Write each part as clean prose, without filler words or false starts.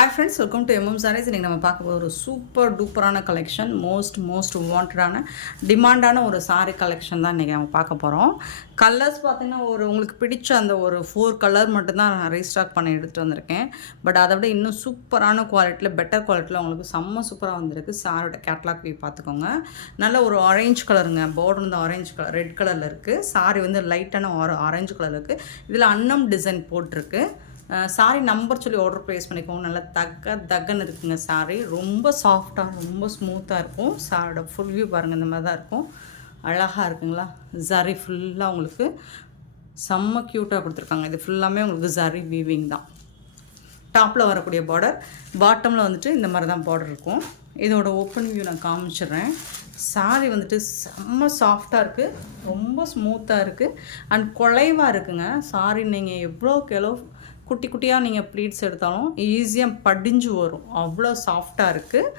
Hi friends, welcome to MM sarees. இன்றைக்கி நம்ம பார்க்க போகிற ஒரு சூப்பர் டூப்பரான கலெக்ஷன், மோஸ்ட் வாண்டடான டிமாண்டான ஒரு சாரீ கலெக்ஷன் தான் இன்றைக்கி நம்ம பார்க்க போகிறோம். கலர்ஸ் பார்த்திங்கன்னா உங்களுக்கு பிடிச்ச அந்த ஒரு 4 கலர் மட்டும்தான் நான் ரீஸ்டாக் பண்ணி எடுத்துகிட்டு வந்திருக்கேன். பட் அதை விட இன்னும் சூப்பரான குவாலிட்டியில், பெட்டர் குவாலிட்டியில் உங்களுக்கு செம்ம சூப்பராக வந்திருக்கு. சாரியோட கேட்லாக் போய் பார்த்துக்கோங்க. நல்ல ஒரு ஆரஞ்சு கலருங்க, பார்டர் வந்து ஆரஞ்சு கலர், ரெட் கலரில் இருக்குது. சாரி வந்து லைட்டான ஆரஞ்சு கலர் இருக்குது. இதில் அன்னம் டிசைன் போட்டிருக்கு. சாரி நம்பர் சொல்லி ஆர்டர் ப்ளேஸ் பண்ணிக்கோங்க. நல்லா தக்கன்னு இருக்குங்க. சாரி ரொம்ப சாஃப்டாக, ரொம்ப ஸ்மூத்தாக இருக்கும். சாரியோட ஃபுல் வியூ பாருங்கள், இந்த மாதிரி தான் இருக்கும். அழகாக இருக்குங்களா? ஜரி ஃபுல்லாக உங்களுக்கு செம்ம க்யூட்டாக கொடுத்துருக்காங்க. இது ஃபுல்லாமே உங்களுக்கு ஜரி வீவிங் தான். டாப்பில் வரக்கூடிய பார்டர், பாட்டமில் வந்துட்டு இந்த மாதிரி தான் பார்டர் இருக்கும். இதோட ஓப்பன் வியூ நான் காமிச்சிடுறேன். சாரி வந்துட்டு செம்ம சாஃப்டாக இருக்குது, ரொம்ப ஸ்மூத்தாக இருக்குது அண்ட் குலைவாக இருக்குங்க. சாரி நீங்கள் எவ்வளோ குட்டி குட்டியாக நீங்கள் ப்ளீட்ஸ் எடுத்தாலும் ஈஸியாக படிஞ்சு வரும். அவ்வளோ சாஃப்டாக இருக்குது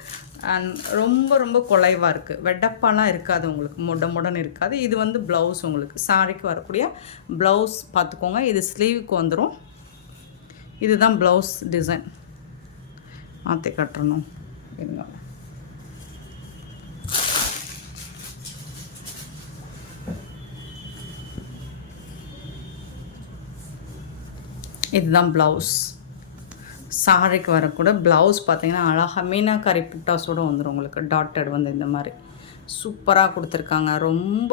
அண்ட் ரொம்ப குலைவாக இருக்குது. வெட்டப்பாலாம் இருக்காது, உங்களுக்கு மொடன்னு இருக்காது. இது வந்து ப்ளவுஸ், உங்களுக்கு சாரிக்கு வரக்கூடிய ப்ளவுஸ் பார்த்துக்கோங்க. இது ஸ்லீவுக்கு வந்துடும். இதுதான் ப்ளவுஸ் டிசைன். மாற்றி கட்டணும் இருங்க. இதுதான் ப்ளவுஸ். சாரிக்கு வரக்கூட ப்ளவுஸ் பார்த்திங்கன்னா அழகாக மீனாக்காரி புட்டாஸோடு வந்துடும். உங்களுக்கு டாட்டட் வந்து இந்த மாதிரி சூப்பராக கொடுத்துருக்காங்க. ரொம்ப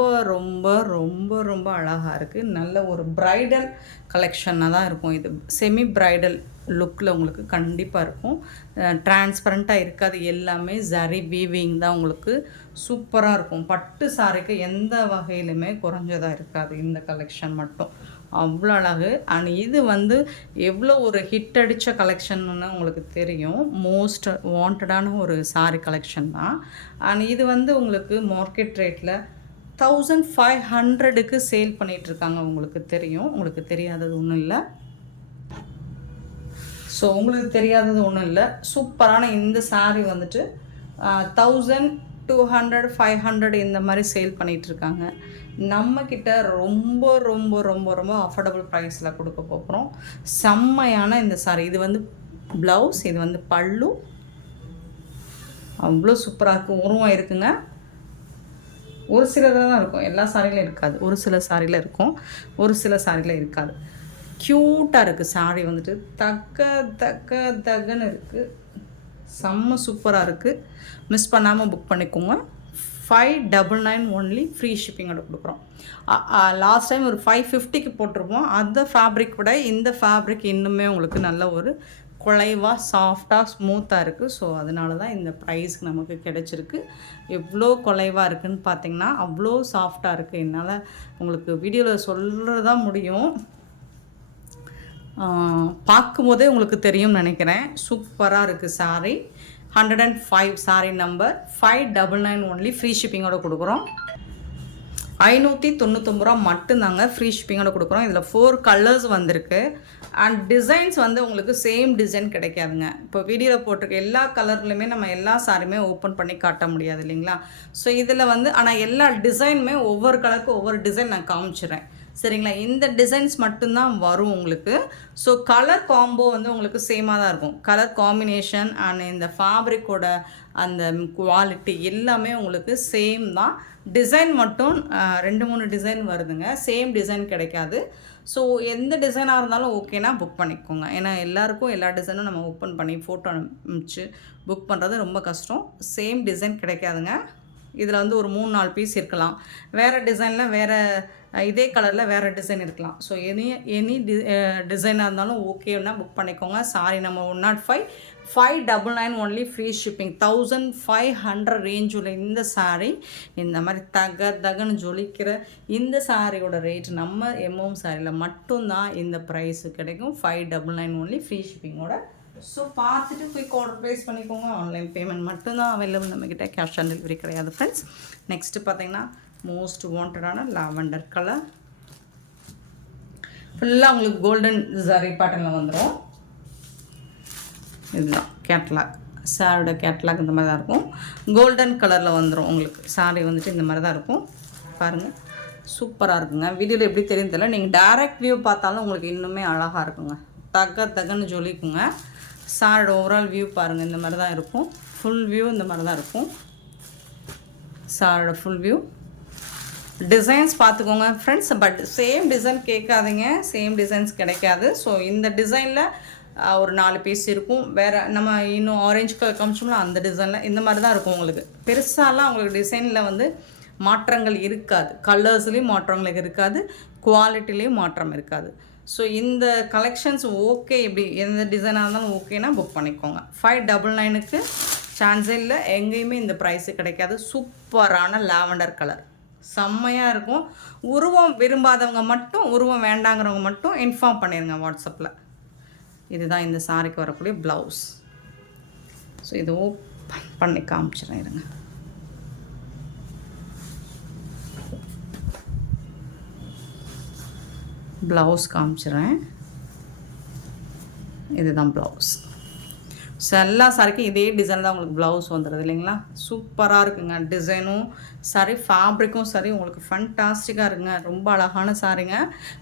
அழகாக இருக்குது. நல்ல ஒரு ப்ரைடல் கலெக்ஷனாக தான் இருக்கும். இது செமி ப்ரைடல் லுக்கில் உங்களுக்கு கண்டிப்பாக இருக்கும். டிரான்ஸ்பரண்ட்டாக இருக்காது. எல்லாமே ஜரி வீவிங் தான். உங்களுக்கு சூப்பராக இருக்கும். பட்டு சாரிக்கு எந்த வகையிலுமே குறைஞ்சதாக இருக்காது. இந்த கலெக்ஷன் மட்டும் அவ்வளோ அழகு. அண்ட் இது வந்து எவ்வளோ ஒரு ஹிட் அடித்த கலெக்ஷன்னு உங்களுக்கு தெரியும். மோஸ்ட் வாண்டடான ஒரு சாரி கலெக்ஷன் தான். அண்ட் இது வந்து உங்களுக்கு மார்க்கெட் ரேட்டில் 1500க்கு சேல் பண்ணிகிட்ருக்காங்க. உங்களுக்கு தெரியும். உங்களுக்கு தெரியாதது ஒன்றும் இல்லை. ஸோ உங்களுக்கு தெரியாதது ஒன்றும் இல்லை. சூப்பரான இந்த சாரீ வந்துட்டு 1200 500 இந்த மாதிரி சேல் பண்ணிகிட்ருக்காங்க. நம்மக்கிட்ட ரொம்ப அஃபோர்டபுள் ப்ரைஸில் கொடுக்க போகிறோம். செம்மையான இந்த சாரீ. இது வந்து ப்ளவுஸ், இது வந்து பல்லு. அவ்வளோ சூப்பராக இருக்கும். உருவம் இருக்குங்க. ஒரு சிலதில் தான் இருக்கும், எல்லா சாரியிலும் இருக்காது. ஒரு சில சாரியில் இருக்கும், ஒரு சில சாரியில் இருக்காது. க்யூட்டாக இருக்குது சாரி வந்துட்டு. தக்கன்னு இருக்குது. செம்ம சூப்பராக இருக்குது. மிஸ் பண்ணாமல் புக் பண்ணிக்கோங்க. 599 ஒன்லி, ஃப்ரீ ஷிப்பிங்கோட கொடுக்குறோம். லாஸ்ட் டைம் ஒரு 550க்கு போட்டிருப்போம். அந்த ஃபேப்ரிக் விட இந்த ஃபேப்ரிக் இன்னுமே உங்களுக்கு நல்ல ஒரு குலைவாக, சாஃப்டாக, ஸ்மூத்தாக இருக்குது. ஸோ அதனால தான் இந்த ப்ரைஸ்க்கு நமக்கு கிடச்சிருக்கு. எவ்வளோ குலைவாக இருக்குதுன்னு பார்த்தீங்கன்னா அவ்வளோ சாஃப்டாக இருக்குது. என்னால் உங்களுக்கு வீடியோவில் சொல்கிறதான் முடியும். பார்க்கும்போதே உங்களுக்கு தெரியும்னு நினைக்கிறேன். சூப்பராக இருக்குது sari. 105 sari number. 599 only, free ஷிப்பிங்கோட கொடுக்குறோம். 599 ரூபா மட்டும்தாங்க, ஃப்ரீ ஷிப்பிங்கோட கொடுக்குறோம். இதில் 4 கலர்ஸ் வந்திருக்கு. அண்ட் டிசைன்ஸ் வந்து உங்களுக்கு சேம் டிசைன் கிடைக்காதுங்க. இப்போ வீடியோவில் போட்டிருக்க எல்லா கலர்லையுமே நம்ம எல்லா சாரியுமே ஓப்பன் பண்ணி காட்ட முடியாது இல்லைங்களா? ஸோ இதில் வந்து ஆனால் எல்லா டிசைனுமே ஒவ்வொரு கலருக்கு ஒவ்வொரு டிசைன் நான் காமிச்சிடுறேன், சரிங்களா? இந்த டிசைன்ஸ் மட்டும்தான் வரும் உங்களுக்கு. ஸோ கலர் காம்போ வந்து உங்களுக்கு சேமாக தான் இருக்கும். கலர் காம்பினேஷன் அண்ட் இந்த ஃபேப்ரிக்கோட அந்த குவாலிட்டி எல்லாமே உங்களுக்கு சேம் தான். டிசைன் மட்டும் 2-3 டிசைன் வருதுங்க. சேம் டிசைன் கிடைக்காது. ஸோ எந்த டிசைனாக இருந்தாலும் ஓகேனா புக் பண்ணிக்கோங்க. ஏன்னா எல்லாருக்கும் எல்லா டிசைனும் நம்ம ஓப்பன் பண்ணி ஃபோட்டோ அனுப்பிச்சு புக் பண்ணுறது ரொம்ப கஷ்டம். சேம் டிசைன் கிடைக்காதுங்க. இதில் வந்து ஒரு 3-4 பீஸ் இருக்கலாம். வேறு டிசைனில் வேறு இதே கலரில் வேறு டிசைன் இருக்கலாம். ஸோ எனி டிசைனாக இருந்தாலும் ஓகேன்னா புக் பண்ணிக்கோங்க. சாரி நம்ம 105 599 ஒன்லி, ஃப்ரீ ஷிப்பிங். 1500 ரேஞ்சுள்ள இந்த சாரீ, இந்த மாதிரி தகன்னு ஜொலிக்கிற இந்த சாரியோட ரேட் நம்ம எம்ஓஎம் சாரியில் மட்டும்தான் இந்த ப்ரைஸு கிடைக்கும். 599 ஒன்லி, ஃப்ரீ ஷிப்பிங்கோட. ஸோ பார்த்துட்டு குயிக் ஆர்டர் ப்ளேஸ் பண்ணிக்கோங்க. ஆன்லைன் பேமெண்ட் மட்டும்தான் அவைலபிள் நம்மக்கிட்ட, கேஷ் ஆன் டெலிவரி கிடையாது ஃப்ரெண்ட்ஸ். நெக்ஸ்ட்டு பார்த்திங்கன்னா மோஸ்ட் வாண்டடான லாவெண்டர் கலர். ஃபுல்லாக உங்களுக்கு கோல்டன் ஜரி பேட்டர்னில் வந்துடும். இதுதான் கேட்லாக். சாரியோட கேட்லாக் இந்த மாதிரி தான் இருக்கும். கோல்டன் கலரில் வந்துடும் உங்களுக்கு. சாரி வந்துட்டு இந்த மாதிரி தான் இருக்கும். பாருங்கள், சூப்பராக இருக்குங்க. வீடியோவில் எப்படி தெரியும் தெரியல, நீங்கள் டைரக்ட் வியூ பார்த்தாலும் உங்களுக்கு இன்னுமே அழகாக இருக்குங்க. தகன்னு ஜொலிக்குங்க. சாரோட ஓவரால் வியூ பாருங்கள், இந்த மாதிரி தான் இருக்கும். ஃபுல் வியூ இந்த மாதிரி தான் இருக்கும். சாரோட ஃபுல் வியூ. டிசைன்ஸ் பார்த்துக்கோங்க ஃப்ரெண்ட்ஸ், பட் சேம் டிசைன் கேட்காதீங்க, சேம் டிசைன்ஸ் கிடைக்காது. ஸோ இந்த டிசைனில் ஒரு 4 பீஸ் இருக்கும். வேறு நம்ம இன்னும் ஆரஞ்சு கலர் காமிச்சோம்னா அந்த டிசைனில் இந்த மாதிரி தான் இருக்கும். உங்களுக்கு பெருசாலாம் உங்களுக்கு டிசைனில் வந்து மாற்றங்கள் இருக்காது. கலர்ஸ்லேயும் மாற்றங்கள் இருக்காது, குவாலிட்டிலேயும் மாற்றம் இருக்காது. ஸோ இந்த கலெக்ஷன்ஸ் ஓகே, இப்படி எந்த டிசைனாக இருந்தாலும் ஓகேனா புக் பண்ணிக்கோங்க. 599க்கு சான்ஸே இல்லை, எங்கேயுமே இந்த ப்ரைஸு கிடைக்காது. சூப்பரான லாவெண்டர் கலர், செம்மையாக இருக்கும். உருவம் விரும்பாதவங்க மட்டும், உருவம் வேண்டாங்கிறவங்க மட்டும் இன்ஃபார்ம் பண்ணிடுங்க வாட்ஸ்அப்பில். இதுதான் இந்த சாரிக்கு வரக்கூடிய ப்ளவுஸ். ஸோ இது ஓப்பன் பண்ணி காமிச்சிடறேன் இருங்க. ப்ளவுஸ் காமிச்சிடுறேன். இதுதான் ப்ளவுஸ். ஸோ எல்லா சாரிக்கும் இதே டிசைன் தான் உங்களுக்கு ப்ளவுஸ் வந்துடுது இல்லைங்களா? சூப்பராக இருக்குங்க. டிசைனும் சரி, ஃபேப்ரிக்கும் சரி, உங்களுக்கு ஃபண்டாஸ்டிக்காக இருக்குங்க. ரொம்ப அழகான சாரிங்க.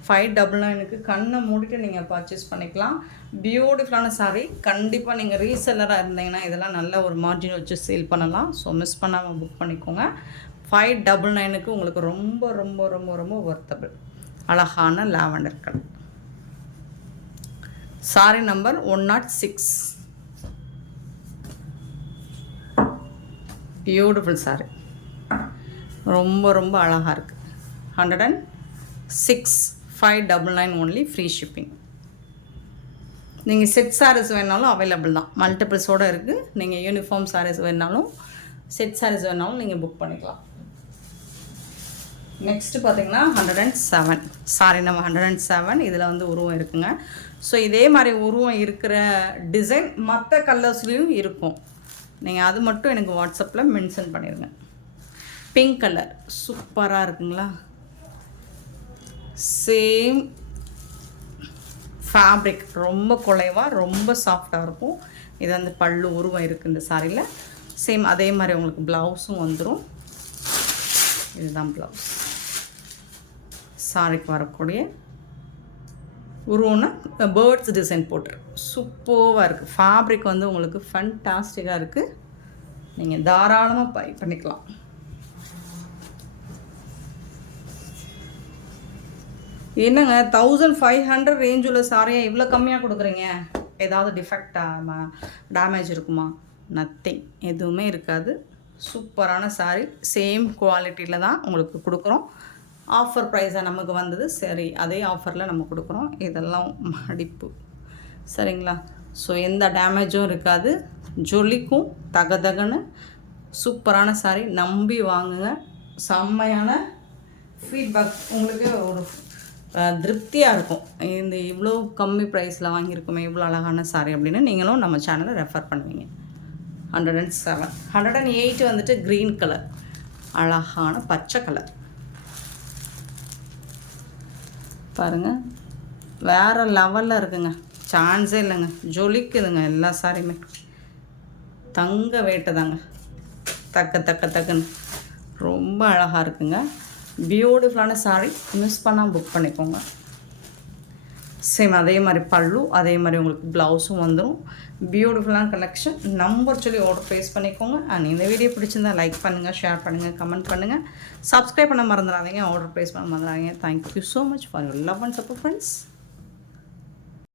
599க்கு கண்ணை மூடிட்டு நீங்கள் பர்ச்சேஸ் பண்ணிக்கலாம். பியூட்டிஃபுல்லான சாரி. கண்டிப்பாக நீங்கள் ரீசெல்லராக இருந்தீங்கன்னா இதெல்லாம் நல்ல ஒரு மார்ஜின் வச்சு சேல் பண்ணலாம். ஸோ மிஸ் பண்ணாமல் புக் பண்ணிக்கோங்க. 599க்கு உங்களுக்கு ரொம்ப ரொம்ப ரொம்ப ரொம்ப ஒர்த்தபிள். அழகான lavender colour. Sorry number 106. Beautiful sorry, ரொம்ப ரொம்ப அழகாக இருக்குது. 106, 599 ஒன்லி, ஃப்ரீ ஷிப்பிங். நீங்கள் செட் சாரீஸ் வேணாலும் அவைலபிள் தான், மல்டிபிள்ஸோடு இருக்குது. நீங்கள் யூனிஃபார்ம் சாரீஸ் வேணாலும், செட் சாரீஸ் வேணாலும் நீங்கள் புக் பண்ணிக்கலாம். நெக்ஸ்ட்டு பார்த்திங்கன்னா 107 சாரி நம்ம 107. இதில் வந்து உருவம் இருக்குங்க. ஸோ இதே மாதிரி உருவம் இருக்கிற டிசைன் மற்ற கலர்ஸ்லேயும் இருக்கும். நீங்கள் அது மட்டும் எனக்கு வாட்ஸ்அப்பில் மென்ஷன் பண்ணிடுங்க. பிங்க் கலர் சூப்பராக இருக்குங்களா? சேம் ஃபேப்ரிக், ரொம்ப குலைவாக ரொம்ப சாஃப்டாக இருக்கும். இது வந்து பல்லு உருவம் இருக்குது இந்த சாரியில். சேம் அதே மாதிரி உங்களுக்கு ப்ளவுஸும் வந்துடும். இதுதான் ப்ளவுஸ். சாரிக்கு வரக்கூடிய உருவம்னா பேர்ட்ஸ் டிசைன் போட்டு சூப்பராக இருக்குது. ஃபேப்ரிக் வந்து உங்களுக்கு ஃபண்டாஸ்டிக்காக இருக்குது. நீங்கள் தாராளமாக பை பண்ணிக்கலாம். என்னங்க 1500 ரேஞ்ச் உள்ள சாரியை இவ்வளோ கம்மியாக கொடுக்குறீங்க? ஏதாவது டிஃபெக்டாக டேமேஜ் இருக்குமா? நத்திங், எதுவுமே இருக்காது. சூப்பரான சாரி, சேம் குவாலிட்டியில் தான் உங்களுக்கு கொடுக்குறோம். ஆஃபர் ப்ரைஸாக நமக்கு வந்தது, சரி அதே ஆஃபரில் நம்ம கொடுக்குறோம். இதெல்லாம் மடிப்பு, சரிங்களா? ஸோ எந்த டேமேஜும் இருக்காது, ஜொலிக்கும் தகதகன்னு. சூப்பரான சாரி, நம்பி வாங்குங்க. செம்மையான ஃபீட்பேக், உங்களுக்கு ஒரு திருப்தியாக இருக்கும். இந்த இவ்வளோ கம்மி ப்ரைஸில் வாங்கியிருக்கோமே, இவ்வளோ அழகான சாரி அப்படின்னு நீங்களும் நம்ம சேனலை ரெஃபர் பண்ணுவீங்க. 107. 108 வந்துட்டு க்ரீன் கலர், அழகான பச்சை கலர் பாருங்கள், வேறு லெவலில் இருக்குங்க. சான்ஸே இல்லைங்க, ஜொலிக்குதுங்க. எல்லா சாரியுமே தங்க வேட்டு தாங்க, தக்குன்னு ரொம்ப அழகாக இருக்குங்க. பியூட்டிஃபுல்லான சாரி, மிஸ் பண்ணால் புக் பண்ணிக்கோங்க. சேம் அதே மாதிரி பல்லு, அதே மாதிரி உங்களுக்கு ப்ளவுஸும் வந்துடும். பியூட்டிஃபுல்லான கலெக்ஷன். நம்பர் சொல்லி ஆர்டர் ப்ளேஸ் பண்ணிக்கோங்க. அண்ட் இந்த வீடியோ பிடிச்சிருந்தா லைக் பண்ணுங்கள், ஷேர் பண்ணுங்கள், கமெண்ட் பண்ணுங்கள், சப்ஸ்கிரைப் பண்ண மறந்துடாதீங்க, ஆர்டர் ப்ளேஸ் பண்ண மறந்துடாதீங்க. Thank you so much for your love and support friends.